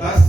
10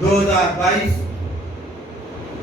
2022,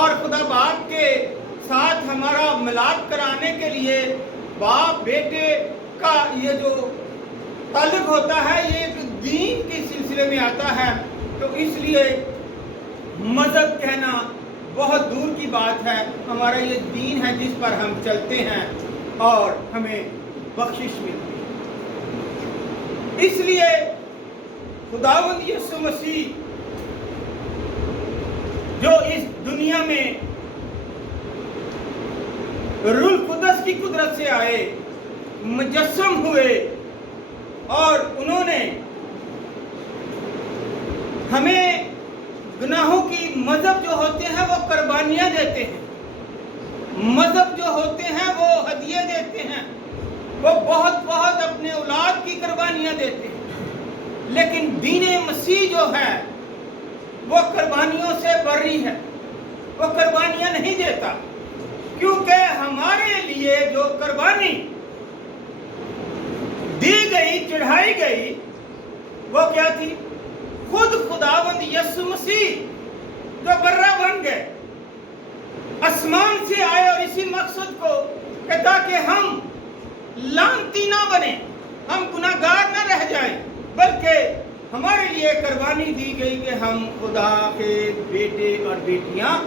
اور خدا باپ کے ساتھ ہمارا ملاپ کرانے کے لیے باپ بیٹے کا یہ جو تعلق ہوتا ہے یہ ایک دین کے سلسلے میں آتا ہے، تو اس لیے مذہب کہنا بہت دور کی بات ہے۔ ہمارا یہ دین ہے جس پر ہم چلتے ہیں اور ہمیں بخشش ملتی ہے۔ اس لیے خداوند یسوع مسیح جو اس دنیا میں روح القدس کی قدرت سے آئے، مجسم ہوئے، اور انہوں نے ہمیں گناہوں کی مذہب جو ہوتے ہیں وہ قربانیاں دیتے ہیں، مذہب جو ہوتے ہیں وہ ہدیے دیتے ہیں، وہ بہت بہت اپنے اولاد کی قربانیاں دیتے ہیں، لیکن دین مسیح جو ہے وہ قربانیوں سے بری ہے، وہ قربانیاں نہیں دیتا، کیونکہ ہمارے لیے جو قربانی دی گئی، چڑھائی گئی، وہ کیا تھی؟ خود خداوند یسوع مسیح جو برہ بن گئے، آسمان سے آئے، اور اسی مقصد کو کہ تاکہ ہم لعنتی نہ بنیں، ہم گناہگار نہ رہ جائیں، بلکہ ہمارے لیے قربانی دی گئی کہ ہم خدا کے بیٹے اور بیٹیاں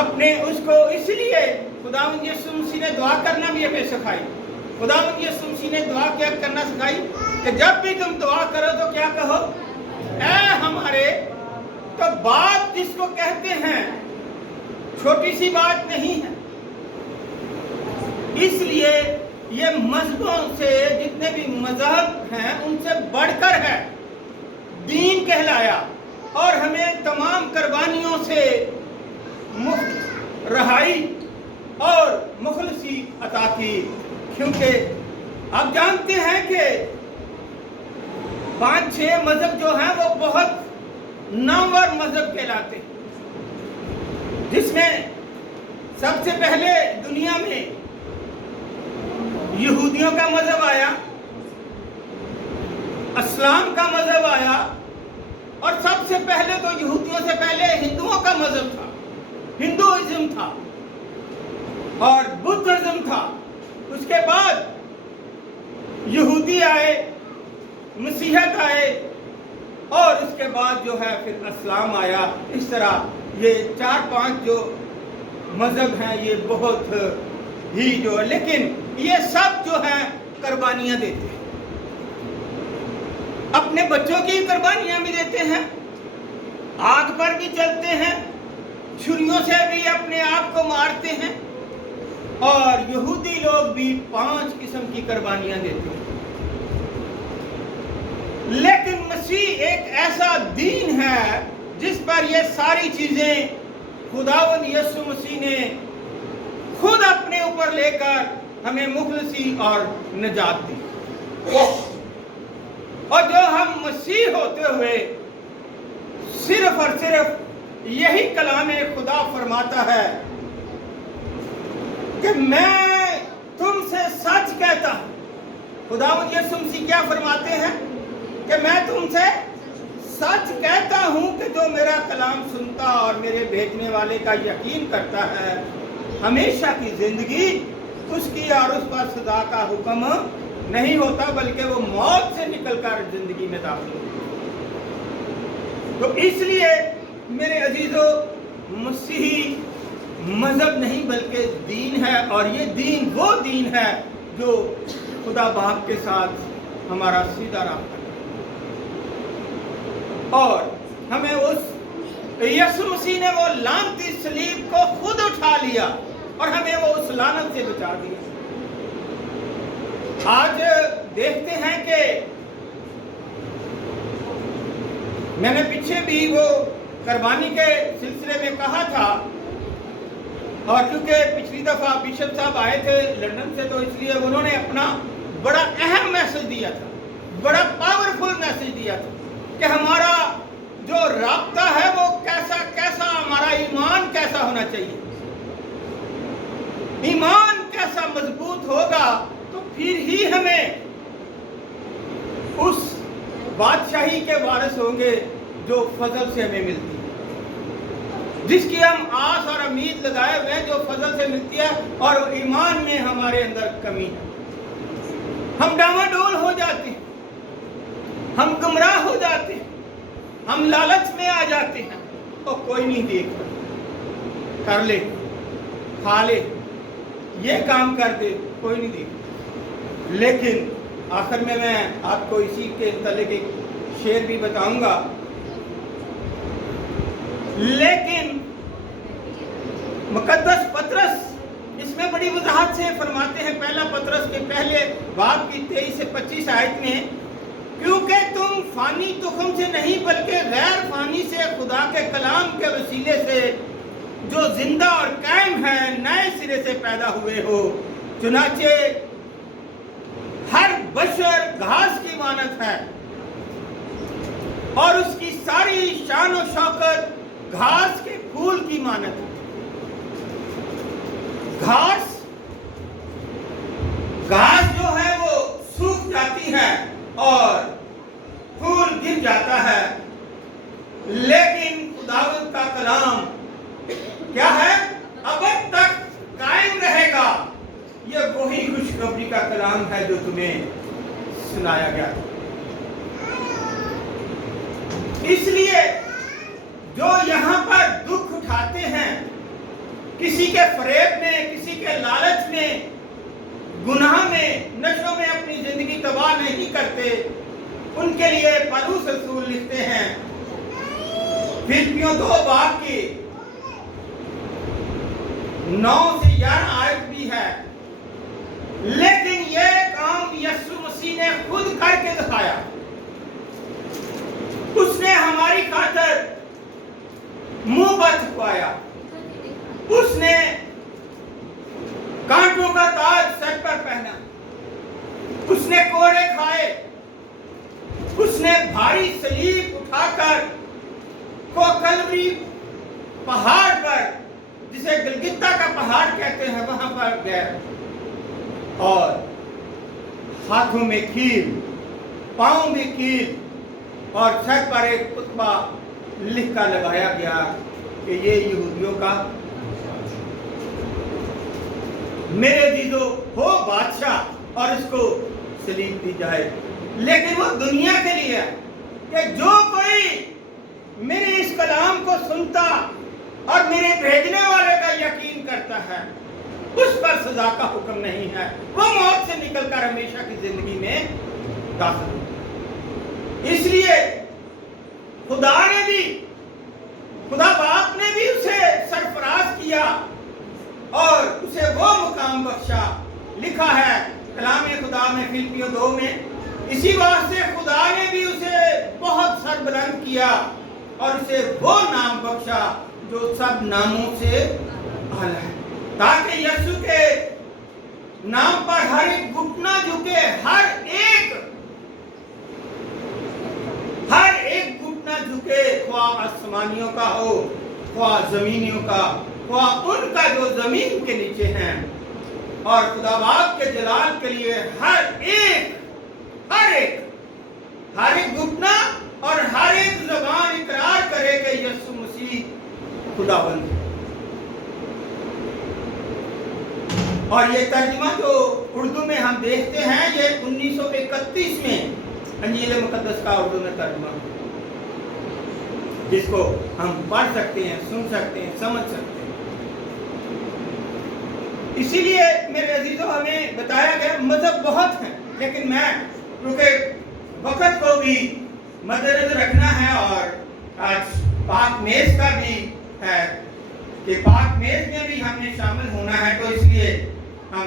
اپنے اس کو، اس لیے خداوند یسوع مسیح نے دعا کرنا بھی ہمیں سکھائی۔ خداوند یسوع مسیح نے دعا کیا کرنا سکھائی کہ جب بھی تم دعا کرو تو کیا کہو؟ اے ہمارے، تو بات جس کو کہتے ہیں چھوٹی سی بات نہیں ہے، اس لیے یہ مذہبوں سے، جتنے بھی مذہب ہیں ان سے بڑھ کر ہے، دین کہلایا، اور ہمیں تمام قربانیوں سے رہائی اور مخلصی عطا کی، کیونکہ آپ جانتے ہیں کہ 5-6 مذہب جو ہیں وہ بہت نامور مذہب کہلاتے ہیں، جس میں سب سے پہلے دنیا میں یہودیوں کا مذہب آیا، اسلام کا مذہب آیا، اور سب سے پہلے تو یہودیوں سے پہلے ہندوؤں کا مذہب تھا، ہندوازم تھا اور بدھزم تھا، اس کے بعد یہودی آئے، مسیحیت آئے، اور اس کے بعد جو ہے پھر اسلام آیا۔ اس طرح یہ 4-5 جو مذہب ہیں یہ بہت ہی جو، لیکن یہ سب جو ہیں قربانیاں دیتے ہیں، اپنے بچوں کی قربانیاں بھی دیتے ہیں، آگ پر بھی چلتے ہیں، چھریوں سے بھی اپنے آپ کو مارتے ہیں، اور یہودی لوگ بھی 5 قسم کی قربانیاں دیتے ہیں۔ لیکن مسیح ایک ایسا دین ہے جس پر یہ ساری چیزیں خداوند یسوع مسیح نے خود اپنے اوپر لے کر ہمیں مخلصی اور نجات دی، اور جو ہم مسیح ہوتے ہوئے صرف اور صرف یہی کلام خدا فرماتا ہے کہ میں تم سے سچ کہتا ہوں۔ خداوند یسوع مسیح کیا فرماتے ہیں کہ میں تم سے سچ کہتا ہوں کہ جو میرا کلام سنتا اور میرے بھیجنے والے کا یقین کرتا ہے ہمیشہ کی زندگی اس کی، اور اس پر سزا کا حکم نہیں ہوتا، بلکہ وہ موت سے نکل کر زندگی میں داخل ہوتا۔ تو اس لیے میرے عزیزو، مسیحی مذہب نہیں بلکہ دین ہے، اور یہ دین وہ دین ہے جو خدا باپ کے ساتھ ہمارا سیدھا رابطہ ہے، اور ہمیں اس یسوع مسیح نے وہ لعنتی صلیب کو خود اٹھا لیا اور ہمیں وہ اس لعنت سے بچا دیا۔ آج دیکھتے ہیں کہ میں نے پیچھے بھی وہ قربانی کے سلسلے میں کہا تھا، اور کیونکہ پچھلی دفعہ بشپ صاحب آئے تھے لندن سے، تو اس لیے انہوں نے اپنا بڑا اہم میسج دیا تھا، بڑا پاورفل میسج دیا تھا کہ ہمارا جو رابطہ ہے وہ کیسا ہمارا ایمان کیسا ہونا چاہیے۔ ایمان کیسا مضبوط ہوگا تو پھر ہی ہمیں اس بادشاہی کے وارث ہوں گے جو فضل سے ہمیں ملتی ہے، جس کی ہم آس اور امید لگائے ہوئے ہیں، جو فضل سے ملتی ہے، اور ایمان میں ہمارے اندر کمی ہے۔ ہم ڈاواڈول ہو جاتے ہیں، ہم گمراہ ہو جاتے ہیں، ہم لالچ میں آ جاتے ہیں، تو کوئی نہیں دیکھتا، کر لے، کھا لے، یہ کام کر دے، کوئی نہیں دیکھتا۔ لیکن آخر میں آپ کو اسی کے متعلق ایک شعر بھی بتاؤں گا۔ لیکن مقدس پطرس اس میں بڑی وضاحت سے فرماتے ہیں، پہلا پطرس کے پہلے باب کی 23 سے 25 آیت میں، کیونکہ تم فانی تخم سے نہیں بلکہ غیر فانی سے خدا کے کلام کے وسیلے سے جو زندہ اور قائم ہے نئے سرے سے پیدا ہوئے ہو، چنانچہ ہر بشر گھاس کی مانند ہے اور اس کی ساری شان و شوکت گھاس کے پھول کی مانند ہے۔ گھاس جو ہے وہ سوکھ جاتی ہے اور پھول گر جاتا ہے، لیکن خداوند کا کلام کیا ہے؟ ابد تک قائم رہے گا۔ یہ وہی خوشخبری کا کلام ہے جو تمہیں سنایا گیا۔ اس لیے جو یہاں پر دکھ اٹھاتے ہیں، کسی کے فریب میں، کسی کے لالچ میں، گناہ میں، نشوں میں اپنی زندگی تباہ نہیں کرتے، ان کے لیے پولس رسول لکھتے ہیں، فلپیوں 2 باب کی 9 سے 11 آیت بھی ہے، لیکن یہ کام یسوع مسیح نے خود کر کے دکھایا۔ اس نے ہماری خاطر منہ پر تھکوایا، اس نے کانٹوں کا تاج سر پر پہنا، اس نے کوڑے کھائے، اس نے بھاری صلیب اٹھا کر کلوری پہاڑ پر، جسے گلگتہ کا پہاڑ کہتے ہیں، وہاں پر گیا اور ہاتھوں میں کیل، پاؤں میں کیل اور سر پر ایک خطبہ لکھ کر لگایا گیا کہ یہ یہودیوں کا میرے عزیزو ہو بادشاہ اور اس کو صلیب دی جائے۔ لیکن وہ دنیا کے لیے ہے کہ جو کوئی میرے اس کلام کو سنتا اور میرے بھیجنے والے کا یقین کرتا ہے، اس پر سزا کا حکم نہیں ہے، وہ موت سے نکل کر ہمیشہ کی زندگی میں داخل ہے۔ اس لیے خدا باپ نے بھی اسے سرفراز کیا اور اسے وہ مقام بخشا۔ لکھا ہے کلام خدا میں فلپیوں 2 میں، اسی واسطے خدا نے بھی اسے بہت سربلند کیا اور اسے وہ نام بخشا جو سب ناموں سے اعلیٰ ہے، تاکہ یسوع کے نام پر ہر ایک گھٹنا جھکے، ہر ایک گھٹنا جھکے، خواہ آسمانیوں کا ہو، خواہ زمینیوں کا، خواہ ان کا جو زمین کے نیچے ہیں، اور خدا باپ کے جلال کے لیے ہر ایک گھٹنا اور ہر ایک زبان اقرار کرے کہ یسوع مسیح خداوند ہے۔ اور یہ ترجمہ جو اردو میں ہم دیکھتے ہیں، یہ 1931 میں انجیل مقدس کا اردو میں ترجمہ، جس کو ہم پڑھ سکتے ہیں، سن سکتے ہیں، سمجھ سکتے ہیں۔ اسی لیے میرے عزیزوں ہمیں بتایا گیا مذہب بہت ہیں، لیکن میں کیونکہ وقت کو بھی مد نظر رکھنا ہے اور آج پاک میز کا بھی ہے کہ پاک میز میں بھی ہم نے شامل ہونا ہے، تو اس لیے ہم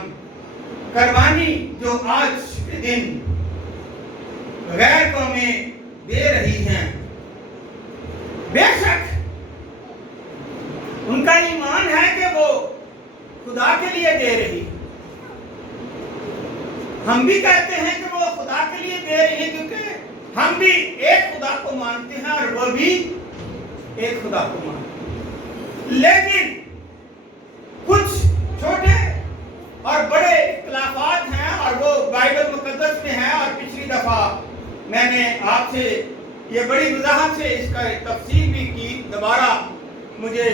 قربانی جو آج کے دن غیر قومیں دے رہی ہیں، بے شک ان کا ایمان ہے کہ وہ خدا کے لیے دے رہی، ہم بھی کہتے ہیں کہ وہ خدا کے لیے دے رہی ہے، کیونکہ ہم بھی ایک خدا کو مانتے ہیں اور وہ بھی ایک خدا کو مانتے ہیں۔ لیکن کچھ چھوٹے اور بڑے اختلافات ہیں اور وہ بائبل مقدس میں ہیں، اور پچھلی دفعہ میں نے آپ سے یہ بڑی وضاحت سے اس کا تفسیر بھی کی، دوبارہ مجھے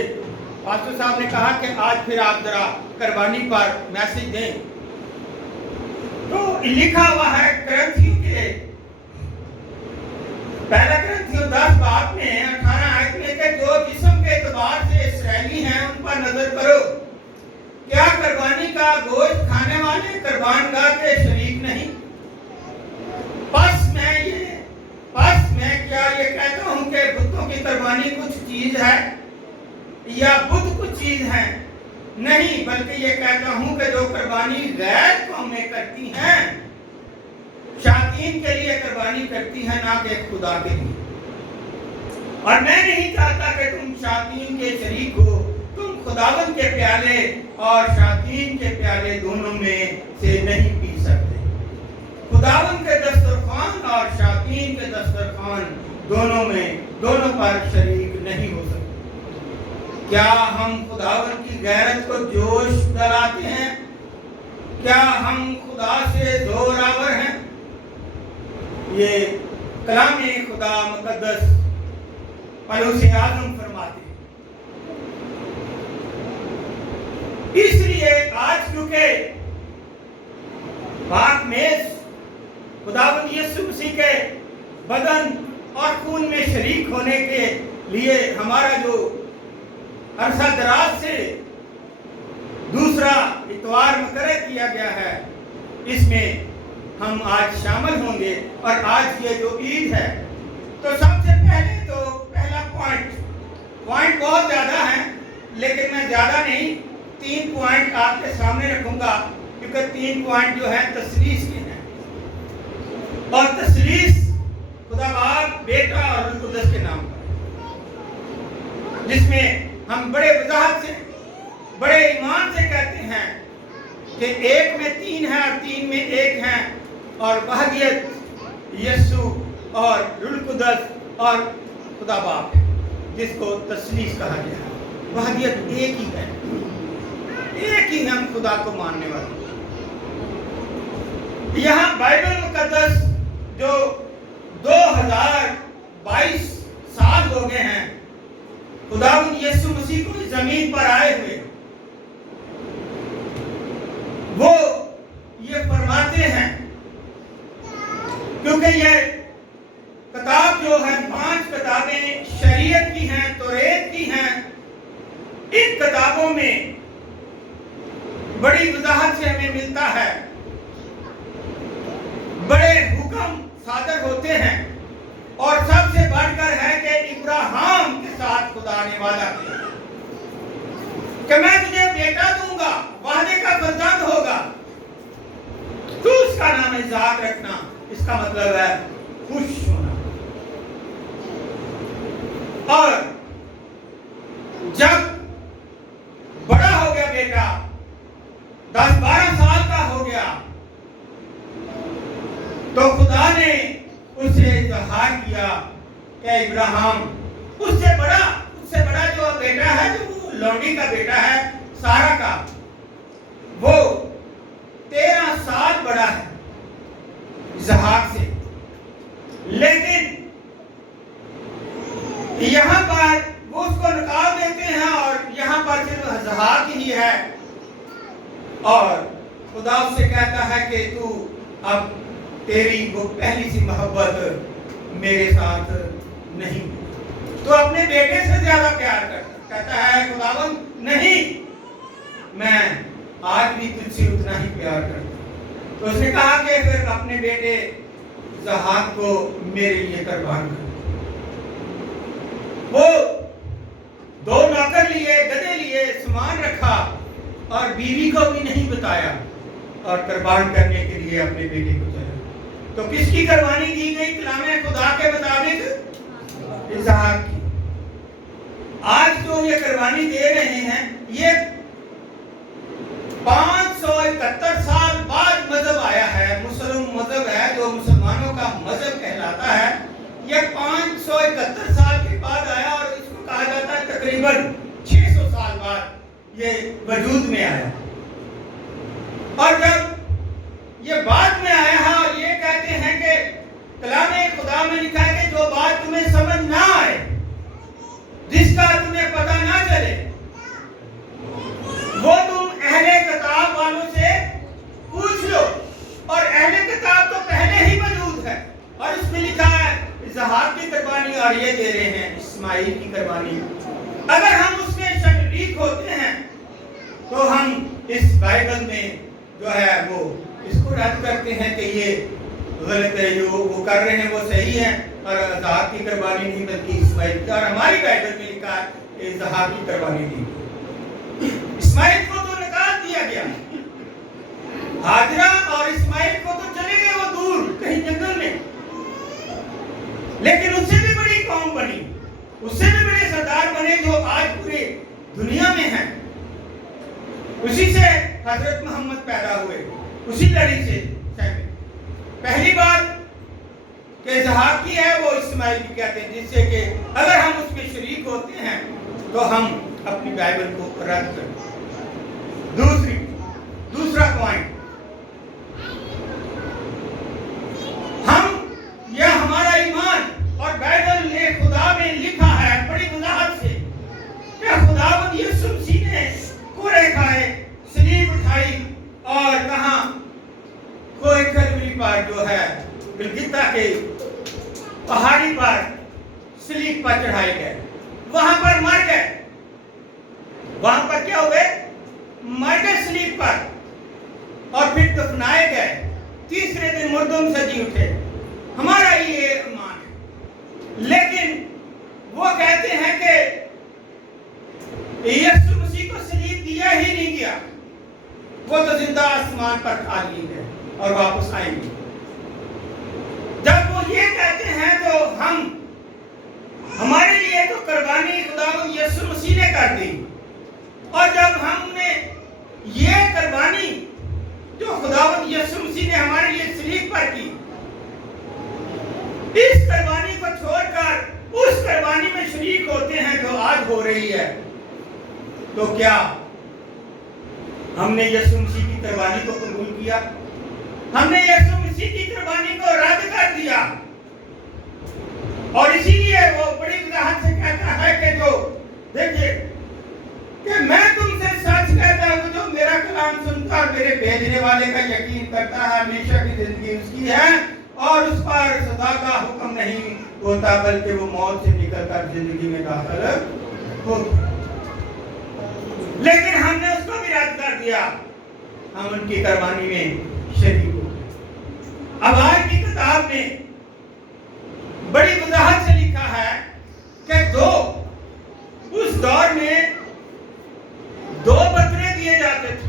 پاسٹر صاحب نے کہا کہ آج پھر آپ ذرا قربانی پر میسج دیں، تو لکھا ہوا ہے کرنتھیوں کے پہلا کرنتھیوں 10 باب میں 18 آیت میں کہ جو جسم کے اعتبار سے اسرائیلی ہیں ان پر نظر کرو، کیا قربانی کا گوشت کھانے والے قربان گاہ کے شریک نہیں؟ پس میں کیا یہ کہتا ہوں کہ بتوں کی قربانی کچھ چیز ہے یا بت کچھ چیز ہے؟ نہیں، بلکہ یہ کہتا ہوں کہ جو قربانی غیر قومیں کرتی ہیں شیاطین کے لیے قربانی کرتی ہیں، نہ کہ خدا کے لیے۔ اور میں نہیں چاہتا کہ تم شیاطین کے شریک ہو، تم خداوند کے پیالے اور شیاطین کے پیالے دونوں میں سے نہیں پی سکتے۔ خداوند کے دسترخوان اور شیاطین کے دسترخوان دونوں پر شریک نہیں ہو سکتے۔ کیا ہم خداوند کی غیرت کو جوش دلاتے ہیں؟ کیا ہم خدا سے زوراور ہیں؟ یہ کلام خدا مقدس پولس اعظم فرماتے ہیں۔ اس لیے آج کیونکہ پاک میز خداوند یسوع مسیح کے بدن اور خون میں شریک ہونے کے لیے ہمارا جو عرصہ دراز سے دوسرا اتوار مقرر کیا گیا ہے، اس میں ہم آج شامل ہوں گے۔ اور آج یہ جو عید ہے، تو سب سے پہلے تو پہلا پوائنٹ بہت زیادہ ہے، لیکن میں زیادہ نہیں 3 پوائنٹ آپ کے سامنے رکھوں گا، کیونکہ 3 پوائنٹ جو ہے تثلیث کے ہیں، اور تثلیث خدا باپ، بیٹا اور روح القدس کے نام پر، جس میں ہم بڑے وضاحت سے، بڑے ایمان سے کہتے ہیں کہ ایک میں 3 ہے اور 3 میں 1 ہے، اور وحدیت یسوع اور روح القدس اور خدا باپ ہے، جس کو تثلیث کہا گیا ہے۔ وحدیت ایک ہی ہے، ایک ہی ہم خدا کو ماننے والے۔ یہاں بائبل مقدس جو 2022 سال ہو گئے ہیں خداوند یسوع مسیح کو اس زمین پر آئے ہوئے، وہ یہ فرماتے ہیں، کیونکہ یہ کتاب جو ہے 5 کتابیں شریعت کی ہیں، توریت کی ہیں، ان کتابوں میں بڑی وضاحت سے ہمیں ملتا ہے، بڑے حکم صادر ہوتے ہیں، اور سب سے بڑھ کر ہے کہ ابراہیم کے ساتھ خدا نے وعدہ کیا کہ میں تجھے بیٹا دوں گا، وعدے کا فرزند ہوگا، تو اس کا نام اسحاق رکھنا۔ اس کا مطلب ہے خوش ہونا۔ اور جب بڑا ہو گیا بیٹا، 10-12 سال کا ہو گیا، تو خدا نے اسے اظہار کیا کہ ابراہیم، اس سے بڑا جو بیٹا ہے، جو لونڈی کا بیٹا ہے سارا کا، وہ 13 سال بڑا ہے اسحاق سے، لیکن یہاں پر وہ اس کو نکال دیتے ہیں، اور یہاں پر صرف اسحاق ہی ہے، اور خدا اس سے کہتا ہے کہ تو اب تیری وہ پہلی سی محبت میرے ساتھ نہیں، تو اپنے بیٹے سے زیادہ پیار کرتا، کہتا ہے خداوند نہیں، میں آج بھی تجھ سے اتنا ہی پیار کرتا۔ تو اس نے کہا کہ پھر اپنے بیٹے اسحاق کو میرے لیے قربان کر۔ وہ 2 نوکر لیے، گدھے لیے، سامان رکھا، اور بیوی کو بھی نہیں بتایا، اور قربان کرنے کے لیے اپنے بیٹے کو چلا۔ تو کس کی قربانی کی گئی کلام خدا کے مطابق؟ اسحاق کی۔ آج جو یہ قربانی دے رہے ہیں، یہ 571 سال بعد مذہب آیا ہے، مسلم مذہب ہے جو مسلمانوں کا مذہب کہلاتا ہے، یہ 571 سال کے بعد آیا، اور اس کو کہا جاتا ہے تقریباً 600 سال بعد یہ وجود میں آیا۔ اور جب یہ بعد میں آیا ہے، اور یہ کہتے ہیں کہ کلام خدا میں لکھا ہے کہ جو بات تمہیں سمجھ نہ آئے، جس کا تمہیں پتہ نہ چلے، اسماعیل کی قربانی، اگر ہم اس میں شریک ہوتے ہیں تو ہم اس بائبل میں جو ہے وہ اس کو رد کرتے ہیں کہ یہ غلط ہے، جو وہ کر رہے ہیں وہ صحیح ہے، اور اسحاق کی قربانی نہیں بلکہ اسماعیل کی۔ اور ہماری بائبل میں لکھا ہے کہ اسحاق کی قربانی نہیں، اسماعیل کو تو نکال دیا گیا، ہاجرہ اور اسماعیل کو تو چلے گئے وہ دور کہیں جنگل میں، لیکن اس سے بھی بڑی قوم بنی، اس سے بھی بڑے سردار بنے جو آج پورے دنیا میں ہیں۔ اسی سے حضرت محمد پیدا ہوئے، اسی لڑی سے۔ پہلی بات کہ اسحاق کی ہے وہ اسماعیل کی کہتے ہیں، جس سے کہ اگر ہم اس میں شریک ہوتے ہیں تو ہم اپنی بائبل کو رد کرتے ہیں۔ دوسرا پوائنٹ، ہمارا ایمان اور بائبل نے خدا میں لکھا ہے بڑی وضاحت سے کہ خداوند یسوع مسیح نے کوڑے کھائے، صلیب اٹھائی، اور کہاں کوئی کلوری پر جو ہے گلگتہ کے پہاڑی پر صلیب پر چڑھائے گئے، وہاں پر مر گئے۔ وہاں پر کیا ہوئے؟ مر گئے صلیب پر، اور پھر دفنائے گئے، تیسرے دن مردوں سے جی اٹھے۔ ہمارا یہ ایمان ہے، لیکن وہ کہتے ہیں کہ یسوع مسیح کو صلیب دیا ہی نہیں گیا، وہ تو زندہ آسمان پر کھا لیے گئے اور واپس آئیں گے۔ جب وہ یہ کہتے ہیں تو ہمارے لیے تو قربانی خداوند یسوع مسیح نے کر دی، اور جب ہم نے یہ قربانی جو خداوند یسوع مسیح نے ہمارے لیے صلیب پر کی، اس قربانی کو چھوڑ کر اس قربانی میں شریک ہوتے ہیں جو آج ہو رہی ہے، تو کیا ہم نے یسوع مسیح کی قربانی کو قبول کیا؟ ہم نے یسوع مسیح کی قربانی کو رد کر دیا، اور اسی لیے وہ بڑی وضاحت سے کہتا ہے کہ جو دیکھیے کہ میں تم سے سچ کہتا ہوں، جو میرا کلام سنتا اور میرے بھیجنے والے کا یقین کرتا ہے، ہمیشہ کی زندگی اس کی ہے، اور اس پر سزا کا حکم نہیں ہوتا، بلکہ وہ موت سے نکل کر زندگی میں داخل ہوتا۔ لیکن ہم نے اس کو بھی رد کر دیا، ہم ان کی قربانی میں شریک ہو گئے۔ اب آج کی کتاب میں بڑی وضاحت سے لکھا ہے کہ اس دور میں 2 بکرے دیے جاتے تھے،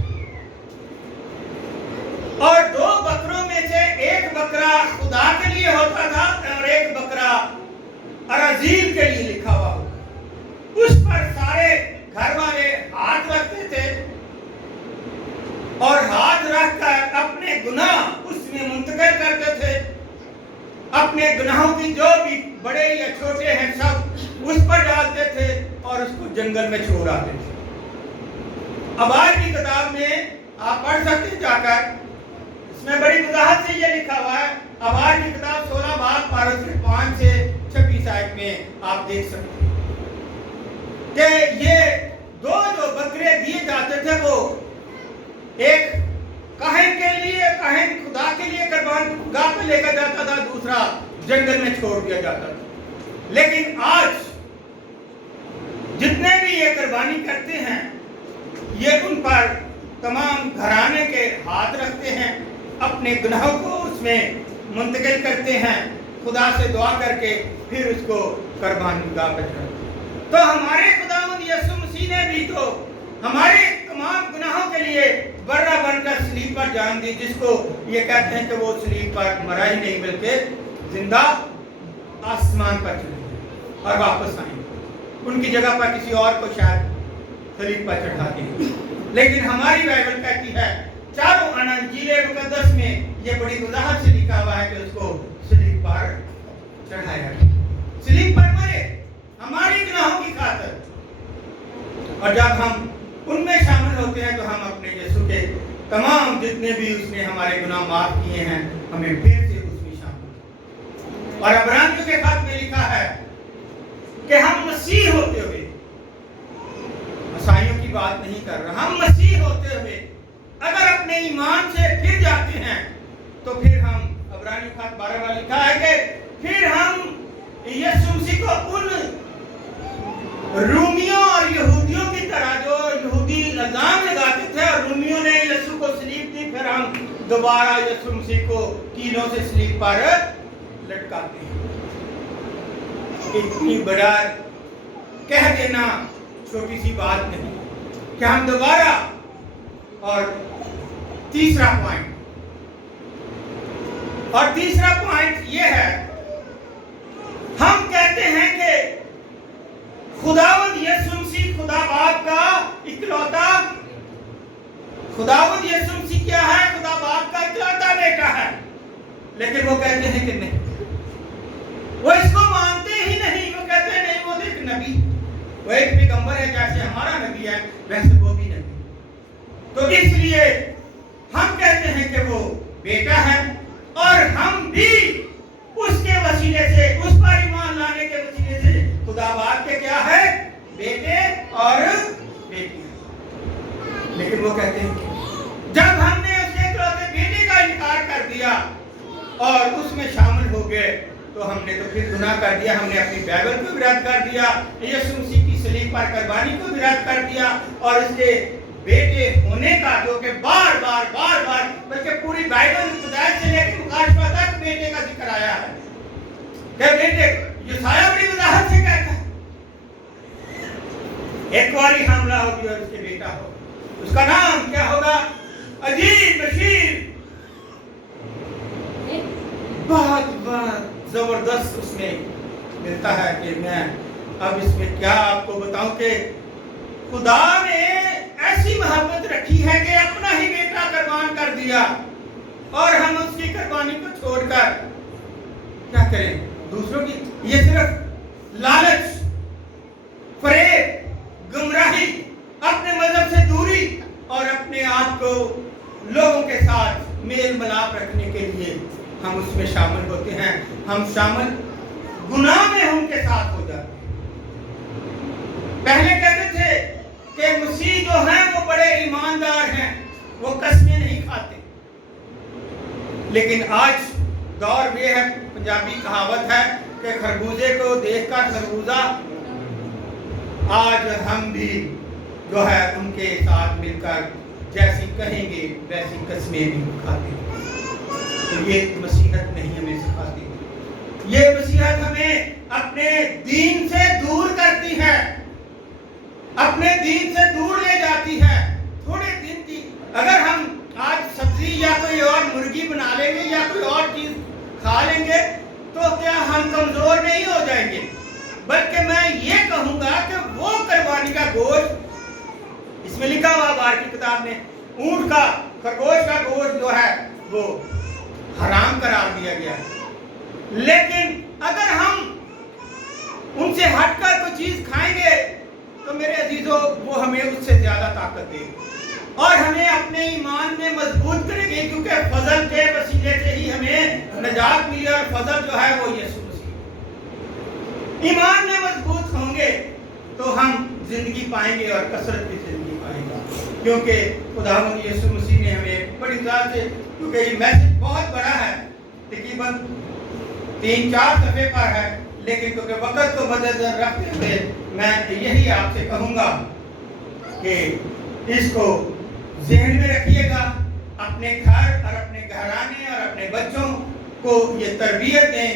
اور 2 بکروں میں سے ایک بکرا خدا کے لیے ہوتا تھا اور ایک بکرا عراضیل کے لیے لکھا ہوا ہوتا۔ اس پر سارے گھر والے ہاتھ رکھتے تھے، اور ہاتھ رکھ کر اپنے گناہ اس میں منتقل کرتے تھے، اپنے گناہوں کی جو بھی بڑے یا چھوٹے ہیں سب اس پر ڈالتے تھے، اور اس کو جنگل میں چھوڑ آتے تھے۔ اب آج کی کتاب میں آپ پڑھ سکتے ہیں جا کر، اس میں بڑی وضاحت سے یہ لکھا ہوا ہے۔ اب آج کی کتاب 16 باب پر اس کے 5 سے 26 آیت میں آپ دیکھ سکتے ہیں کہ یہ 2 جو بکرے دیے جاتے تھے، وہ ایک کاہن کے لیے، کاہن خدا کے لیے قربان گاہ پہ لے کر جاتا تھا، دوسرا جنگل میں چھوڑ دیا جاتا تھا۔ لیکن آج جتنے بھی یہ قربانی کرتے ہیں، یہ ان پر تمام گھرانے کے ہاتھ رکھتے ہیں، اپنے گناہوں کو اس میں منتقل کرتے ہیں، خدا سے دعا کر کے پھر اس کو قربانی گاہ پہ چڑھاتے ہیں۔ تو ہمارے خداوند یسوع مسیح نے بھی تو ہمارے تمام گناہوں کے لیے برہ بن کر صلیب پر جان دی، جس کو یہ کہتے ہیں کہ وہ صلیب پر مرا ہی نہیں بلکہ زندہ آسمان پر چلے گئے اور واپس آئیں گے، ان کی جگہ پر کسی اور کو شاید صلیب پر چڑھا دیں۔ لیکن ہماری بائبل کہتی ہے، چاروں انجیل مقدس میں یہ بڑی وضاحت سے لکھا ہوا ہے کہ اس کو صلیب پر چڑھایا گیا، صلیب پر مرے ہماری گناہوں کی خاطر، اور جب ہم ان میں شامل ہوتے ہیں تو ہم اپنے یسوع کے تمام جتنے بھی اس نے ہمارے گناہ معاف کیے ہیں، ہمیں پھر سے اس میں شامل۔ اور عبرانیوں کے خط میں لکھا ہے کہ ہم مسیح ہوتے ہوئے، عیسائیوں کی بات نہیں کر رہا، ہم مسیح ہوتے ہوئے اگر اپنے ایمان سے پھر جاتے ہیں تو پھر ہم، عبرانیوں خط 12 میں لکھا ہے کہ پھر ہم یسوع مسیح کو ان رومیوں اور یہودیوں کی طرح جو یہودی الزام لگاتے تھے اور رومیوں نے یسوع کو صلیب دی، پھر ہم دوبارہ یسوع مسیح کو کیلوں سے صلیب پر لٹکاتے ہیں۔ اتنی بڑا کہہ دینا چھوٹی سی بات نہیں کہ ہم دوبارہ۔ اور تیسرا پوائنٹ یہ ہے، ہم کہتے ہیں کہ خداوند یسوع مسیح خدا باپ کا اکلوتا، خداوند یسوع مسیح کیا ہے؟ خدا باپ کا اکلوتا بیٹا ہے۔ لیکن وہ کہتے ہیں کہ نہیں، وہ اس کو مانتے ہی نہیں۔ وہ کہتے ہیں نہیں، وہ ایک نبی، وہ ایک پیغمبر ہے، جیسے ہمارا نبی ہے ویسے وہ بھی نبی۔ تو اس لیے ہم کہتے ہیں کہ وہ بیٹا ہے، اور ہم بھی اس کے وسیلے سے، اس پر ایمان لانے کے وسیلے سے خدا باپ کے کیا ہے؟ بیٹے اور بیٹی۔ لیکن وہ کہتے ہیں جب ہم نے اس اکلوتے بیٹے کا انکار کر دیا اور اس میں شامل ہو گئے تو ہم نے تو پھر گناہ کر دیا، ہم نے اپنی بائبل کو بھی رد کر دیا، یسوع مسیح کی صلیب پر قربانی کو بھی رد کر دیا، اور اس کے بیٹے ہونے کا جو کہ بار بار بلکہ پوری بائبل ہدایت سے لے کے مکاشفہ تک بیٹے کا ذکر آیا ہے کہ بیٹے، یسایہ بڑی وضاحت سے کہتا ہے ایک باری حاملہ ہوگی اور اس کے بیٹا ہو، اس کا نام کیا ہوگا؟ عجیب، بشیر۔ بہت زبردست اس میں ملتا ہے کہ میں اب اس میں کیا آپ کو بتاؤں کہ خدا نے ایسی محبت رکھی ہے کہ اپنا ہی بیٹا قربان کر دیا، اور ہم اس کی قربانی کو چھوڑ کر کیا کریں؟ دوسروں کی، یہ صرف لالچ، فریب، گمراہی، اپنے مذہب سے دوری اور اپنے آپ کو لوگوں کے ساتھ میل ملاپ رکھنے کے لیے ہم اس میں شامل ہوتے ہیں۔ ہم شامل گناہ میں ان کے ساتھ ہو جاتے ہیں۔ پہلے کہتے تھے کہ مسیح جو ہیں وہ بڑے ایماندار ہیں، وہ قسمیں نہیں کھاتے، لیکن آج دور یہ ہے، پنجابی کہاوت ہے کہ خربوزے کو دیکھ کر خربوزہ، آج ہم بھی جو ہے ان کے ساتھ مل کر جیسی کہیں گے ویسی قسمیں بھی کھاتے ہیں۔ تو یہ مسیحت نہیں ہمیں سکھاتی، یہ مسیحت ہمیں اپنے دین سے دور کرتی ہے، اپنے دین سے دور لے جاتی ہے۔ تھوڑے دن کی اگر ہم آج سبزی یا کوئی اور مرغی بنا لیں گے یا کوئی اور چیز کھا لیں گے تو کیا ہم کمزور نہیں ہو جائیں گے؟ بلکہ میں یہ کہوں گا کہ وہ قربانی کا گوشت، اس میں لکھا ہوا بار کی کتاب میں، اونٹ کا، خرگوش کا گوشت جو ہے وہ حرام قرار دیا گیا ہے، لیکن اگر ہم ان سے ہٹ کر کوئی چیز کھائیں گے تو میرے عزیزو وہ ہمیں اس سے زیادہ طاقت دے گی اور ہمیں اپنے ایمان میں مضبوط کرے گی، کیونکہ فضل کے وسیلے سے ہی ہمیں نجات ملی، اور فضل جو ہے وہ یسوع مسیح۔ ایمان میں مضبوط ہوں گے تو ہم زندگی پائیں گے اور کثرت کی زندگی پائیں گے، کیونکہ خداوند یسوع مسیح نے ہمیں بڑی ذات سے، کیونکہ یہ میسج بہت بڑا ہے، تقریباً 3-4 صفحے پر ہے، لیکن کیونکہ وقت کو مدنظر رکھتے ہوئے میں یہی آپ سے کہوں گا کہ اس کو ذہن میں رکھیے گا، اپنے گھر اور اپنے گھرانے اور اپنے بچوں کو یہ تربیت دیں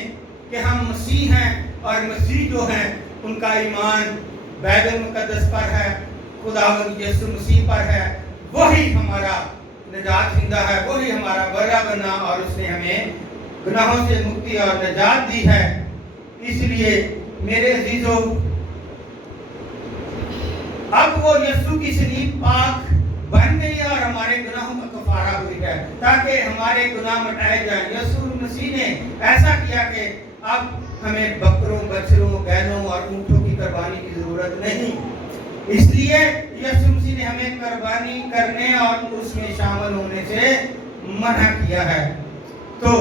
کہ ہم مسیح ہیں، اور مسیح جو ہیں ان کا ایمان بائبل مقدس پر ہے، خداوند یسوع مسیح پر ہے، وہی ہمارا نجات دہندہ ہے، وہی ہمارا بڑا بنا، اور اس نے ہمیں گناہوں سے مکتی اور نجات دی ہے۔ اس لیے میرے عزیزو، اب وہ یسوع کی صلیب پاک بن گئی اور ہمارے گناہوں کا کفارہ ہوئی ہے تاکہ ہمارے گناہ مٹائے جائیں۔ یسوع مسیح نے ایسا کیا کہ اب ہمیں بکروں، بچڑوں، بیلوں اور اونٹوں کی قربانی کی ضرورت نہیں۔ اس لیے یسوع مسیح نے ہمیں قربانی کرنے اور اس میں شامل ہونے سے منع کیا ہے۔ تو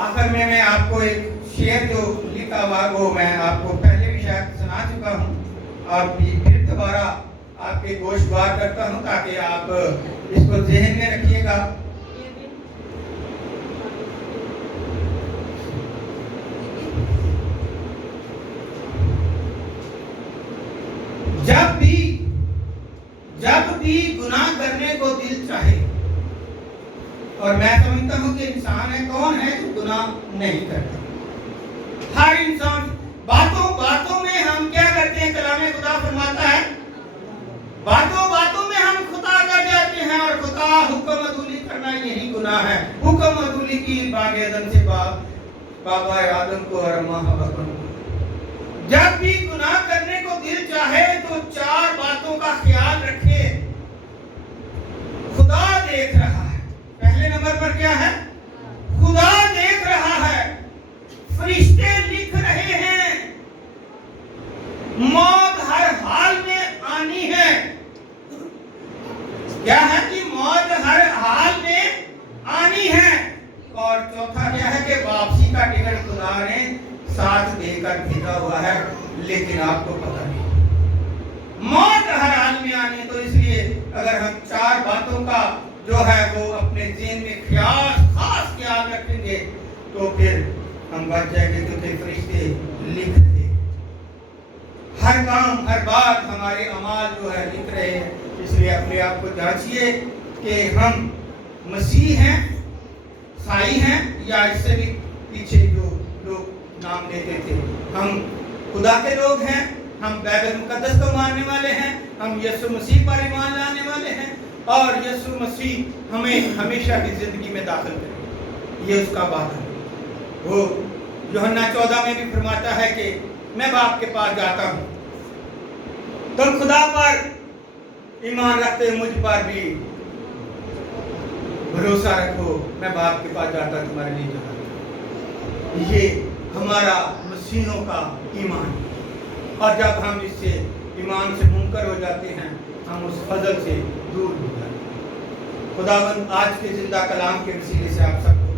آخر میں آپ کو ایک شعر جو لکھا ہوا وہ میں آپ کو پہلے بھی شاید سنا چکا ہوں، آپ پھر دوبارہ آپ کے گوشوار کرتا ہوں تاکہ آپ اس کو ذہن میں رکھیے گا۔ جب بھی گناہ کرنے کو دل چاہے، اور میں سمجھتا ہوں کہ انسان ہے، کون ہے جو گناہ نہیں کرتا؟ ہر انسان باتوں میں ہم کیا کرتے ہیں؟ کلام خدا فرماتا ہے باتوں میں ہم خطا کر جاتے ہیں، اور خطا حکم عدولی کرنا یہی گناہ ہے۔ حکم عدولی کی باغ عدن سے بابا آدم کو اور اماں حوا کو۔ جب بھی گناہ کرنے کو دل چاہے تو 4 باتوں کا خیال رکھے۔ خدا دیکھ رہا ہے، پہلے نمبر پر کیا ہے؟ خدا دیکھ رہا ہے، فرشتے لکھ رہے ہیں، موت ہر حال میں آنی ہے۔ کیا ہے کہ موت ہر حال میں آنی ہے۔ اور چوتھا کیا ہے کہ واپسی کا ٹکٹ خدا نے ساتھ دے کر بھیجا ہوا ہے، لیکن آپ کو پتہ نہیں موت ہر حال میں آنی ہے۔ تو اس لیے اگر ہم 4 باتوں کا جو ہے وہ اپنے ذہن میں خاص خیال رکھیں گے تو پھر ہم بچ جائیں گے، کیونکہ فرشتے لکھ رہے ہیں ہر کام، ہر بات، ہمارے اعمال جو ہے لکھ رہے ہیں۔ اس لیے اپنے آپ کو جانچیے کہ ہم مسیح ہیں، سائی ہیں، یا اس سے بھی پیچھے جو لوگ نام لیتے تھے۔ ہم خدا کے لوگ ہیں، ہم بائبل مقدس کو ماننے والے ہیں، ہم یسوع مسیح پر ایمان لانے والے ہیں، اور یسوع مسیح ہمیں ہمیشہ کی زندگی میں داخل کرے، یہ اس کا وعدہ ہے۔ وہ یوحنا 14 میں بھی فرماتا ہے کہ میں باپ کے پاس جاتا ہوں، تم خدا پر ایمان رکھتے ہو، مجھ پر بھی بھروسہ رکھو، میں باپ کے پاس جاتا تمہارے لیے جہاں۔ یہ ہمارا مسیحوں کا ایمان ہے، اور جب ہم اس سے ایمان سے منکر ہو جاتے ہیں، ہم اس فضل سے دور ہو جاتے ہیں۔ خداوند آج کے زندہ کلام کے وسیلے سے آپ سب کو